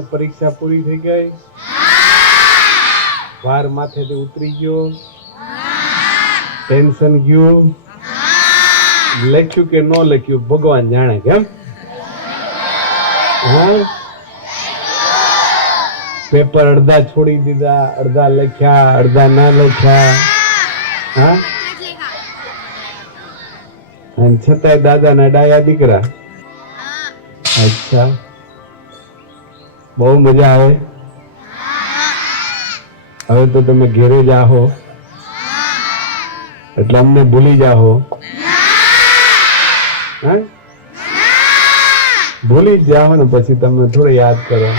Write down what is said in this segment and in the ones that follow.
પરીક્ષા પૂરી થઈ ગઈ? વાર માથેથી ઉતરી ગયો. ટેન્શન ગયું. લખ્યું કે ન લખ્યું ભગવાન જાણે કેમ? હા? પેપર અડધા છોડી દીધા અડધા લખ્યા અડધા ના લખ્યા. હા? અને છતાંય દાદાના ડાયા દીકરા. અચ્છા. બહુ મજા આવે? હવે તો તમે ઘેરે જાહો. એટલે અમને ભૂલી જાહો. ભૂલી જાઓ ને પછી તમે થોડું યાદ કરો.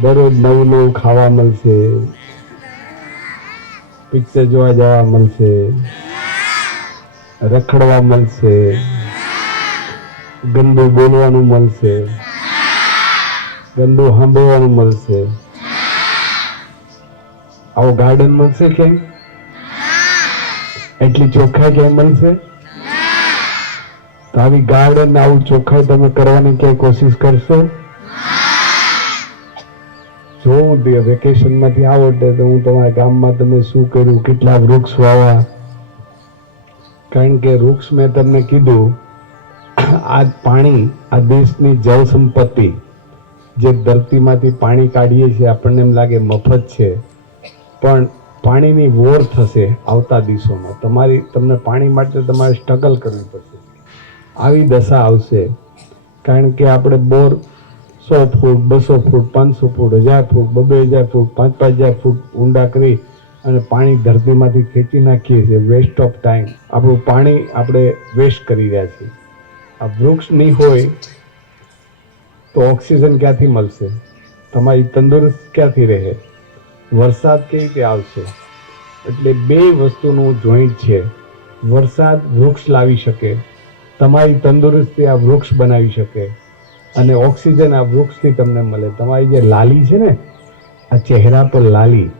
દરરોજ નવું નવું ખાવા મળશે. પિક્ચર જોવા જવા મળશે. રખડવા મળશે. ગંદુ બોલવાનું મળશે. ગંદુ સાંભળવાનું મળશે? આવો ગાર્ડન મળશે કેમ એટલી ચોખ્ખાઈ કેમ મળશે? તો આવી ગાર્ડન આવું ચોખ્ખાઈ તમે કરવાની ક્યાંય કોશિશ કરશો? જોવું જોઈએ વેકેશનમાંથી આવો એટલે તો હું તમારા ગામમાં તમે શું કર્યું? કેટલા વૃક્ષ વાવા? કારણ કે વૃક્ષ મેં તમને કીધું, આ પાણી આ દેશની જળ સંપત્તિ. જે ધરતીમાંથી પાણી કાઢીએ છીએ, આપણને એમ લાગે મફત છે. પણ પાણીની વોર થશે આવતા દિવસોમાં. તમારી, તમને પાણી માટે તમારે સ્ટ્રગલ કરવી પડશે. આવી દશા આવશે. કારણ કે આપણે બોર સો ફૂટ, બસો ફૂટ, પાંચસો ફૂટ, હજાર ફૂટ, બબે હજાર ફૂટ, પાંચ પાંચ હજાર ફૂટ ઊંડા કરી અને પાણી ધરતીમાંથી ખેંચી નાખીએ છીએ. વેસ્ટ ઓફ ટાઈમ આપણું પાણી આપણે વેસ્ટ કરી રહ્યા છીએ. આ વૃક્ષ નહીં હોય તો ઓક્સિજન ક્યાંથી મળશે? તમારી તંદુરસ્ત ક્યાંથી રહે? વરસાદ કેવી રીતે આવશે? એટલે બે વસ્તુનું જોઈન્ટ છે. વરસાદ વૃક્ષ લાવી શકે. તમારી તંદુરસ્તી આ વૃક્ષ બનાવી શકે. અને ઓક્સિજન આ વૃક્ષથી તમને મળે. તમારી જે લાલી છે ને, આ ચહેરા પર લાલી.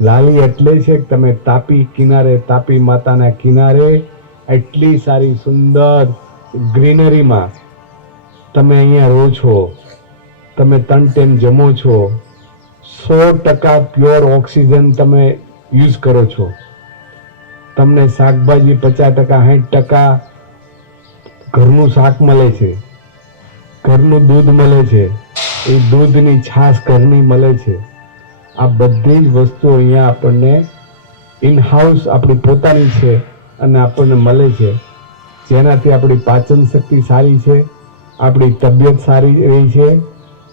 લાલી એટલે છે કે તમે તાપી કિનારે, તાપી માતાના કિનારે એટલી સારી સુંદર ગ્રીનરીમાં તમે અહીંયા રહો છો, તમે તન તેમ જમો છો, સો ટકા પ્યોર ઓક્સિજન તમે યુઝ કરો છો. તમને શાકભાજી પચાસ ટકા સાઠ ટકા ઘરનું શાક મળે છે, ઘરનું દૂધ મળે છે, એ દૂધની છાશ ઘરની મળે છે. આ બધી જ વસ્તુઓ અહીંયા આપણને ઇન હાઉસ આપણી પોતાની છે અને આપણને મળે છે. જેનાથી આપણી પાચન શક્તિ સારી છે આપણી તબિયત સારી રહી છે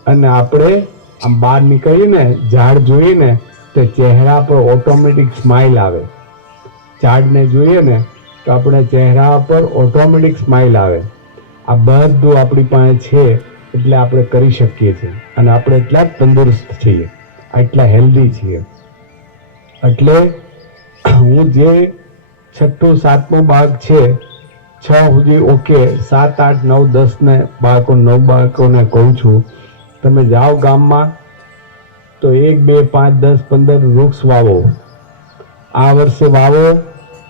અને આપણે આમ બહાર નીકળીને, ઝાડ જોઈએ ને તો ચહેરા પર ઓટોમેટિક સ્માઇલ આવે. ઝાડને જોઈએ ને તો આપણે ચહેરા પર ઓટોમેટિક સ્માઇલ આવે. આ બધું આપણી પાસે છે એટલે આપણે કરી શકીએ છીએ અને આપણે એટલા તંદુરસ્ત છીએ, એટલા હેલ્ધી છીએ. એટલે હું જે છઠ્ઠું, સાતમો ભાગ છે છ સુધી ઓકે, સાત, આઠ, નવ, દસ ને બાળકો, નવ બાળકોને કહું છું, તમે જાઓ ગામમાં, તો એક, બે, પાંચ, દસ, પંદર વૃક્ષ વાવો. આ વર્ષે વાવો,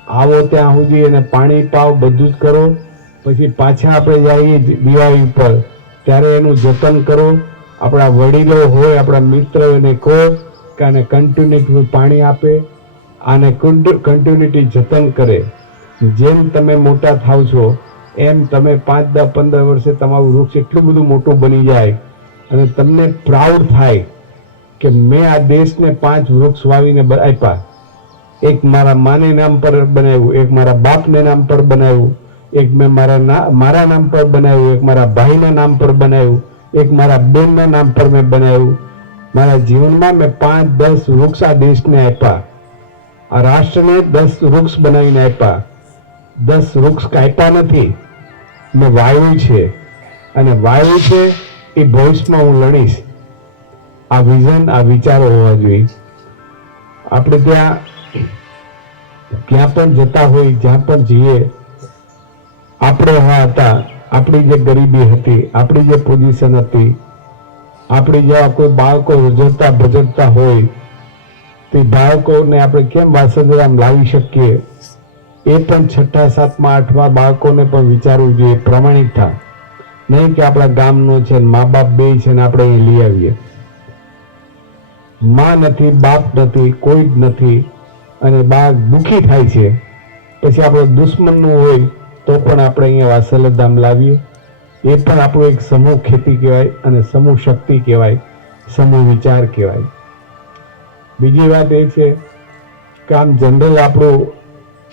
આવો ત્યાં સુધી એને પાણી પાવ, બધું જ કરો. પછી પાછા આપણે જઈએ દિવાળી ઉપર. ત્યારે એનું જતન કરો. આપણા વડીલો હોય, આપણા મિત્ર એને કહો કે આને કન્ટિન્યુટી પાણી આપે. આને કન્ટિન્યુટી જતન કરે. જેમ તમે મોટા થાવ છો, એમ તમે પાંચ દસ પંદર વર્ષે તમારું વૃક્ષ એટલું બધું મોટું બની જાય અને તમને પ્રાઉડ થાય કે મેં આ દેશને પાંચ વૃક્ષ વાવીને આપ્યા. એક મારા માને નામ પર બનાવ્યું, એક મારા બાપને નામ પર બનાવ્યું, એક મેં મારા ના, મારા નામ પર બનાવ્યું, એક મારા ભાઈના નામ પર બનાવ્યું, એક મારા બેનના નામ પર મેં બનાવ્યું. મારા જીવનમાં મેં પાંચ દસ વૃક્ષ આ દેશને આપ્યા. આ રાષ્ટ્રને દસ વૃક્ષ બનાવીને આપ્યા. દસ વૃક્ષ કાપ્યા નથી, ને વાયુ છે. અને વાયુ છે એ ભવિષ્યમાં હું લડીશ આ વિઝન, આ વિચારો હોવા જોઈએ. આપણે ત્યાં, ક્યાં પણ જતા હોય, જ્યાં પણ જઈએ, આપણે હા હતા, આપણી જે ગરીબી હતી, આપણી જે પોઝિશન હતી, આપણી જેવા કોઈ બાળકો રજડતા ભજડતા હોય, તે બાળકોને આપણે કેમ વાસંદરામ લાવી શકીએ? એ પણ છઠ્ઠા, સાતમા, આઠમા બાળકોને પણ વિચારવું જોઈએ પ્રમાણિકતા નહીં કે આપણા ગામનો છે મા બાપ બે છે ને આપણે એ લઈ આવીએ. માં નથી, બાપ નથી, કોઈ જ નથી, અને બાળક દુઃખી થાય છે, પછી આપણો દુશ્મનનું હોય, તો પણ આપણે અહીંયા વાસલધામ લાવીએ. એ પણ આપણું એક સમૂહ ખેતી કહેવાય અને સમૂહ શક્તિ કહેવાય, સમૂહ વિચાર કહેવાય. બીજી વાત એ છે કે આમ જનરલ આપણું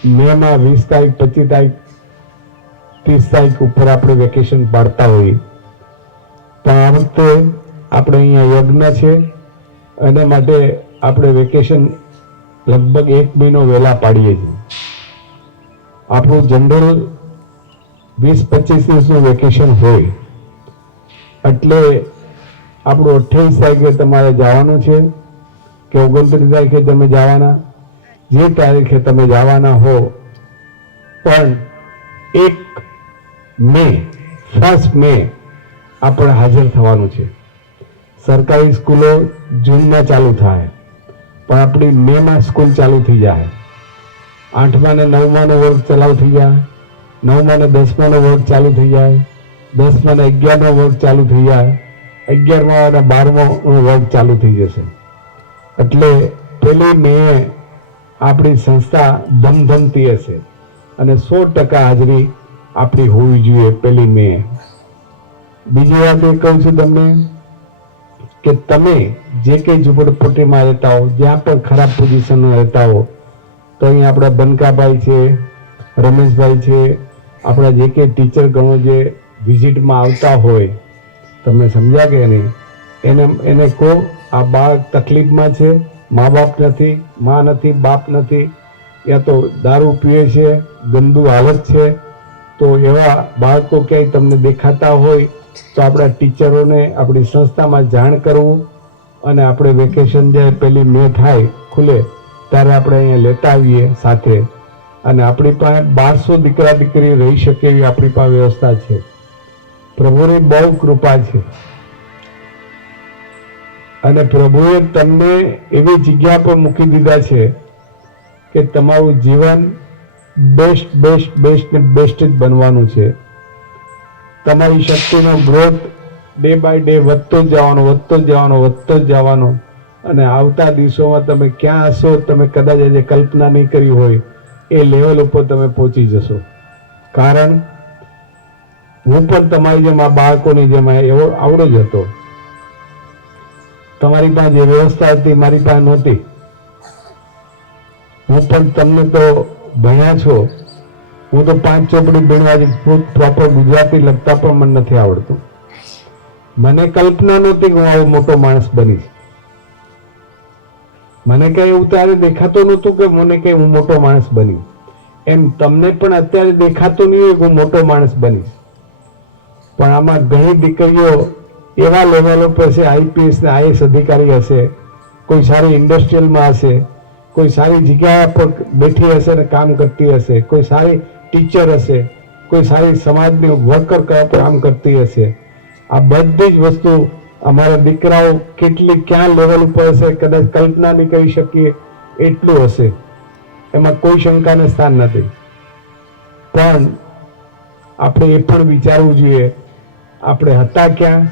મેમાં વીસ તારીખ, પચીસ તારીખ, ત્રીસ તારીખ ઉપર આપણે વેકેશન પાડતા હોઈએ. પણ આ વખતે આપણે અહીંયા યજ્ઞ છે, એના માટે આપણે વેકેશન લગભગ એક મહિનો વહેલા પાડીએ છીએ. આપણું જનરલ વીસ પચીસ દિવસનું વેકેશન હોય. એટલે આપણું અઠ્યાવીસ તારીખે તમારે જવાનું છે કે ઓગણત્રીસ તારીખે તમે જવાના. જે તારીખે તમે જવાના હો, પણ એક મે ફર્સ્ટ મે આપણે હાજર થવાનું છે. સરકારી સ્કૂલો જૂનમાં ચાલુ થાય, પણ આપણી મેમાં સ્કૂલ ચાલુ થઈ જાય. આઠમા ને નવમાનો વર્ગ ચાલુ થઈ જાય, નવમા ને દસમાનો વર્ગ ચાલુ થઈ જાય, દસમા ને અગિયારનો વર્ગ ચાલુ થઈ જાય, અગિયારમા અને બારમો વર્ગ ચાલુ થઈ જશે. એટલે પેલી મે આપણી સંસ્થા ધમધમતી હશે. અને સો ટકા હાજરી આપણી હોવી જોઈએ પેલી મે. બીજી વાત એ કહું છું તમને કે તમે જે કંઈ ઝૂંપડપટ્ટીમાં રહેતા હો, જ્યાં પણ ખરાબ પોઝિશનમાં રહેતા હો, તો અહીં આપણા બનકાભાઈ છે, રમેશભાઈ છે, આપણા જે કંઈ ટીચર ગણો જે વિઝિટમાં આવતા હોય, તમને સમજ્યા કે નહીં? એને એને કહો, આ બાળક તકલીફમાં છે મા બાપ નથી, મા નથી, બાપ નથી. યા તો દારૂ પીએ છે, ગંદુ હાલત છે. તો એવા બાળકો ક્યાંય તમને દેખાતા હોય, તો આપણા ટીચરોને, આપણી સંસ્થામાં જાણ કરવું અને આપણે વેકેશન જ્યારે પેલી મે થાય, ખુલે, ત્યારે આપણે અહીંયા લેતા આવીએ સાથે. અને આપણી પાસે બારસો દીકરા દીકરી રહી શકે એવી આપણી પાસે વ્યવસ્થા છે. પ્રભુની બહુ કૃપા છે. અને પ્રભુએ તમને એવી જગ્યા પર મૂકી દીધા છે કે તમારું જીવન બેસ્ટ બેસ્ટ બેસ્ટ ને બેસ્ટ જ બનવાનું છે. તમારી શક્તિનો ગ્રોથ ડે બાય ડે વધતો જ જવાનો, વધતો જ જવાનો, વધતો જ જવાનો. અને આવતા દિવસોમાં તમે ક્યાં હશો, તમે કદાચ આજે કલ્પના નહીં કરી હોય, એ લેવલ ઉપર તમે પહોંચી જશો. કારણ હું પણ તમારી જેમ આ બાળકોની જેમ એવો આવડો જ હતો. તમારી પાસે જે વ્યવસ્થા હતી, મારી પાસે નહોતી. હું પણ તમને તો ભણ્યા છો. હું તો પાંચ ચોપડી ભણવા પ્રોપર ગુજરાતી લખતા પણ મને નથી આવડતું. મને કલ્પના નહોતી કે હું આવો મોટો માણસ બનીશ. મને કઈ એવું ત્યારે દેખાતું નહોતું કે મને કઈ હું મોટો માણસ બની એમ તમને પણ અત્યારે દેખાતું નહીં હોય હું મોટો માણસ બનીશ. પણ આમાં ઘણી દીકરીઓ એવા લેવલ ઉપર છે આઈપીએસ ને આઈએસ અધિકારી હશે, કોઈ સારી ઇન્ડસ્ટ્રીયલમાં હશે, કોઈ સારી જગ્યા પર બેઠી હશે ને કામ કરતી હશે, કોઈ સારી ટીચર હશે, કોઈ સારી સમાજની વર્કર કામ કરતી હશે. આ બધી જ વસ્તુ અમારા દીકરાઓ કેટલી, ક્યાં લેવલ ઉપર હશે, કદાચ કલ્પના નહીં કરી શકીએ, એટલું હશે. એમાં કોઈ શંકાને સ્થાન નથી. પણ આપણે એ પણ વિચારવું જોઈએ, આપણે હતા ક્યાં?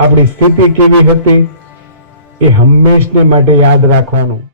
આપણી સ્થિતિ કેવી હતી એ હંમેશને માટે યાદ રાખવાનું.